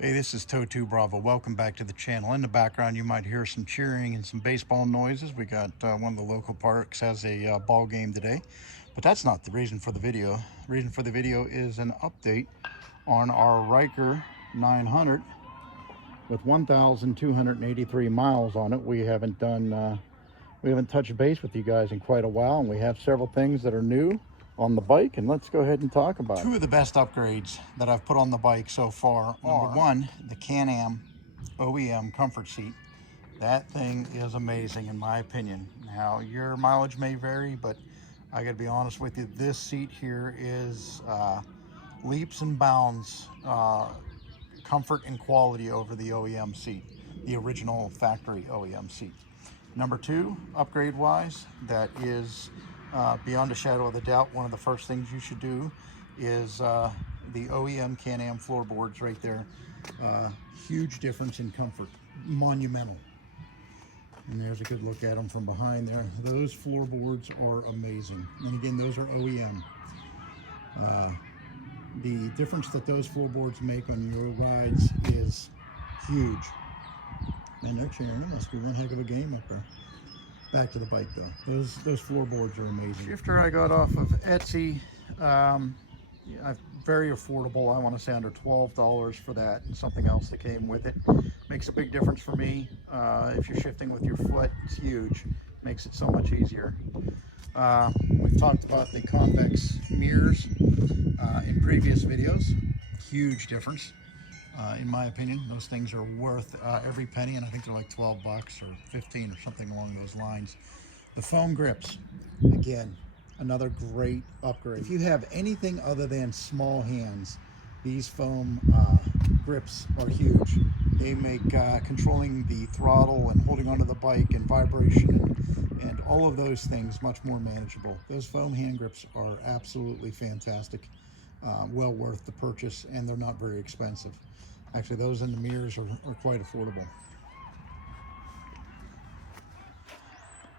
Hey, this is Toe2 Bravo. Welcome back to the channel. In the background, you might hear some cheering and some baseball noises. We got one of the local parks has a ball game today, but that's not the reason for the video. The reason for the video is an update on our Ryker 900 with 1,283 miles on it. We haven't touched base with you guys in quite a while, and we have several things that are new on the bike, and let's go ahead and talk about it. Two of the best upgrades that I've put on the bike so far are, number one, the Can-Am OEM comfort seat. That thing is amazing in my opinion. Now, your mileage may vary, but I gotta be honest with you, this seat here is leaps and bounds comfort and quality over the OEM seat, the original factory OEM seat. Number two, upgrade wise, that is beyond a shadow of a doubt, one of the first things you should do is the OEM Can-Am floorboards right there. Huge difference in comfort, monumental. And there's a good look at them from behind there. Those floorboards are amazing. And again, those are OEM. The difference that those floorboards make on your rides is huge. Man, they're cheering. It must be one heck of a game up there. Back to the bike though. Those floorboards are amazing. Shifter I got off of Etsy. Very affordable. I want to say under $12 for that, and something else that came with it. Makes a big difference for me. If you're shifting with your foot, it's huge. Makes it so much easier. We've talked about the convex mirrors in previous videos. Huge difference. In my opinion, those things are worth every penny, and I think they're like 12 bucks or 15 or something along those lines. The foam grips, again, another great upgrade. If you have anything other than small hands, these foam grips are huge. They make controlling the throttle and holding onto the bike and vibration and all of those things much more manageable. Those foam hand grips are absolutely fantastic. Well worth the purchase, and they're not very expensive. Actually, those in the mirrors are quite affordable.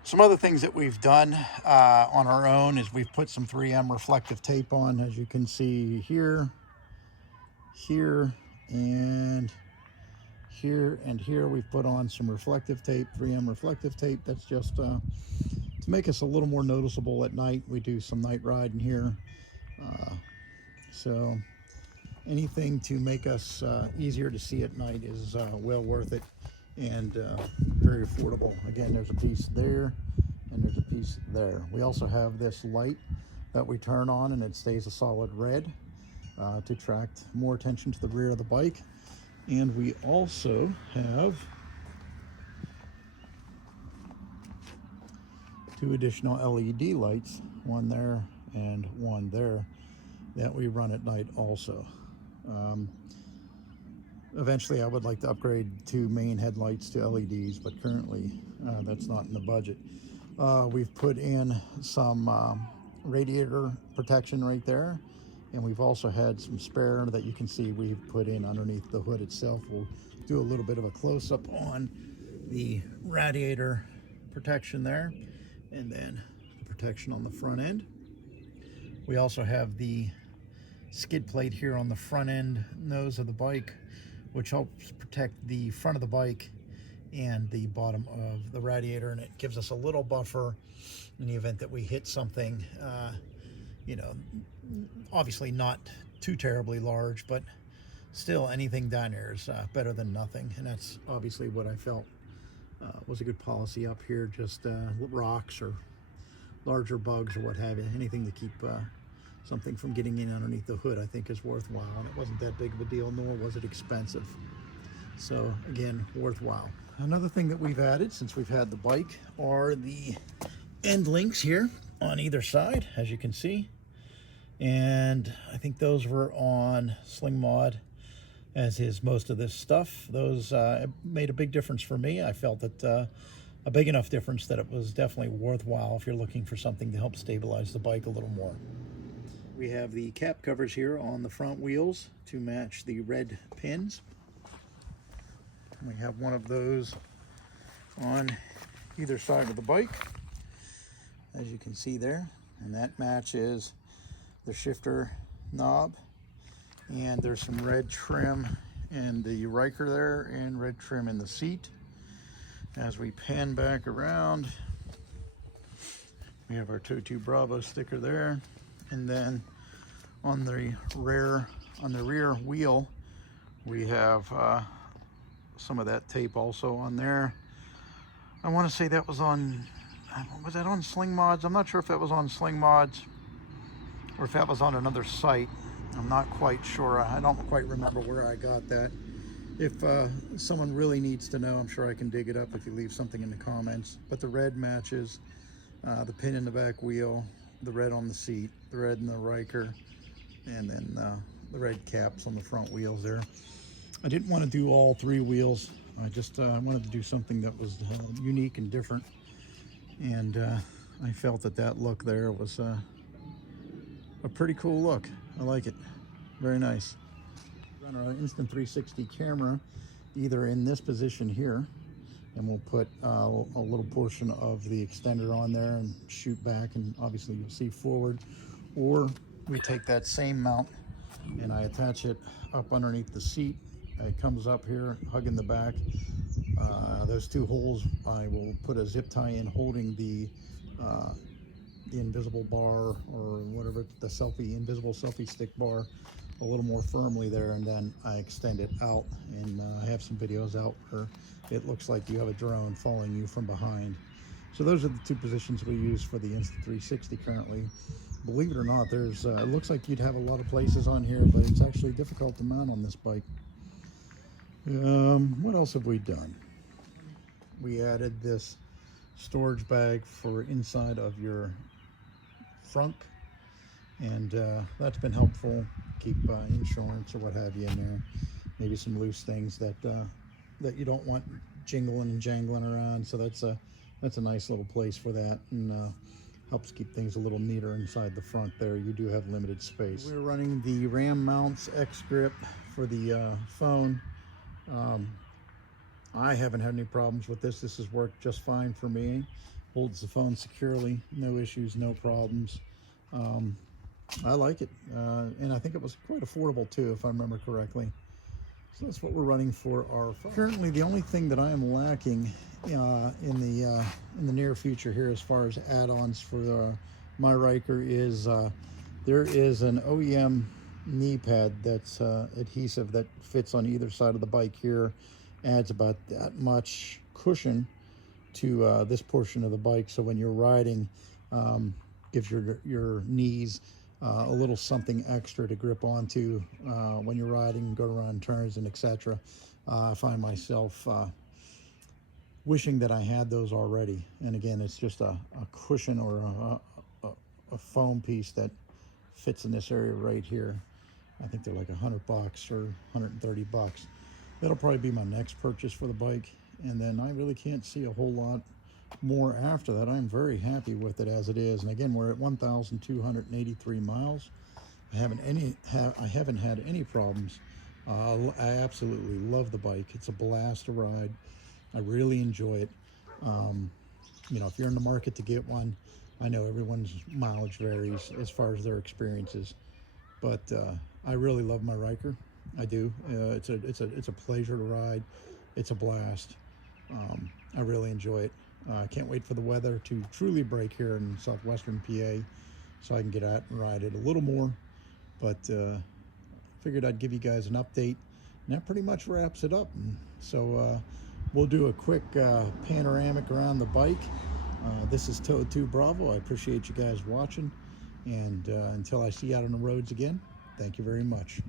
Some other things that we've done on our own is we've put some 3M reflective tape on, as you can see here, here, and here, and here. We've put on some reflective tape, 3M reflective tape. That's just to make us a little more noticeable at night. We do some night riding here. So anything to make us easier to see at night is well worth it, and very affordable. Again, there's a piece there and there's a piece there. We also have this light that we turn on and it stays a solid red to attract more attention to the rear of the bike. And we also have two additional LED lights, one there and one there, that we run at night also. Eventually I would like to upgrade two main headlights to LEDs, but currently that's not in the budget. We've put in some radiator protection right there, and we've also had some spare that you can see we've put in underneath the hood itself. We'll do a little bit of a close-up on the radiator protection there, and then the protection on the front end. We also have the skid plate here on the front end nose of the bike, which helps protect the front of the bike and the bottom of the radiator, and it gives us a little buffer in the event that we hit something, you know, obviously not too terribly large, but still anything down here is better than nothing. And that's obviously what I felt was a good policy up here. Just rocks or larger bugs or what have you, anything to keep something from getting in underneath the hood, I think is worthwhile. And it wasn't that big of a deal, nor was it expensive. So again, worthwhile. Another thing that we've added since we've had the bike are the end links here on either side, as you can see. And I think those were on Sling Mod, as is most of this stuff. Those made a big difference for me. I felt that a big enough difference that it was definitely worthwhile if you're looking for something to help stabilize the bike a little more. We have the cap covers here on the front wheels to match the red pins. We have one of those on either side of the bike, as you can see there, and that matches the shifter knob. And there's some red trim and the Ryker there, and red trim in the seat. As we pan back around, we have our 22 Bravo sticker there, and then on the rear wheel, we have some of that tape also on there. I want to say that was that on Sling Mods? I'm not sure if that was on Sling Mods or if that was on another site. I'm not quite sure. I don't quite remember where I got that. If someone really needs to know, I'm sure I can dig it up if you leave something in the comments. But the red matches the pin in the back wheel, the red on the seat, the red in the Ryker, and then the red caps on the front wheels there. I didn't want to do all 3 wheels. I just wanted to do something that was unique and different. And I felt that look there was a pretty cool look. I like it. Very nice. Run our Instant 360 camera either in this position here, and we'll put a little portion of the extender on there and shoot back, and obviously you'll see forward. Or we take that same mount and I attach it up underneath the seat. It comes up here, hugging the back. Those 2 holes, I will put a zip tie in holding the invisible bar, or whatever, the invisible selfie stick bar, a little more firmly there, and then I extend it out. And I have some videos out where it looks like you have a drone following you from behind. So those are the 2 positions we use for the Instant 360 currently. Believe it or not, there's it looks like you'd have a lot of places on here, but it's actually difficult to mount on this bike. What else have we done? We added this storage bag for inside of your front, and that's been helpful. Keep insurance or what have you in there. Maybe some loose things that that you don't want jingling and jangling around. So that's a nice little place for that, and helps keep things a little neater inside the front there. You do have limited space. We're running the Ram Mounts X grip for the phone. I haven't had any problems with this. This has worked just fine for me. Holds the phone securely, no issues, no problems. I like it, and I think it was quite affordable too, if I remember correctly. So that's what we're running for our phone. Currently, the only thing that I am lacking in the near future here, as far as add-ons for my Ryker, is there is an OEM knee pad that's adhesive that fits on either side of the bike here. Adds about that much cushion to this portion of the bike, so when you're riding, gives your knees a little something extra to grip onto when you're riding, go around turns, and etc. I find myself wishing that I had those already. And again, it's just a cushion or a foam piece that fits in this area right here. I think they're like $100 or $130. That'll probably be my next purchase for the bike, and then I really can't see a whole lot more after that. I'm very happy with it as it is. And again, we're at 1,283 miles. I haven't had any problems. I absolutely love the bike. It's a blast to ride. I really enjoy it. You know, if you're in the market to get one, I know everyone's mileage varies as far as their experiences, but I really love my Ryker. I do. It's a pleasure to ride. It's a blast. I really enjoy it. I can't wait for the weather to truly break here in southwestern PA, so I can get out and ride it a little more. But figured I'd give you guys an update, and that pretty much wraps it up. And so we'll do a quick panoramic around the bike. This is 22 Bravo. I appreciate you guys watching, and until I see you out on the roads again, thank you very much.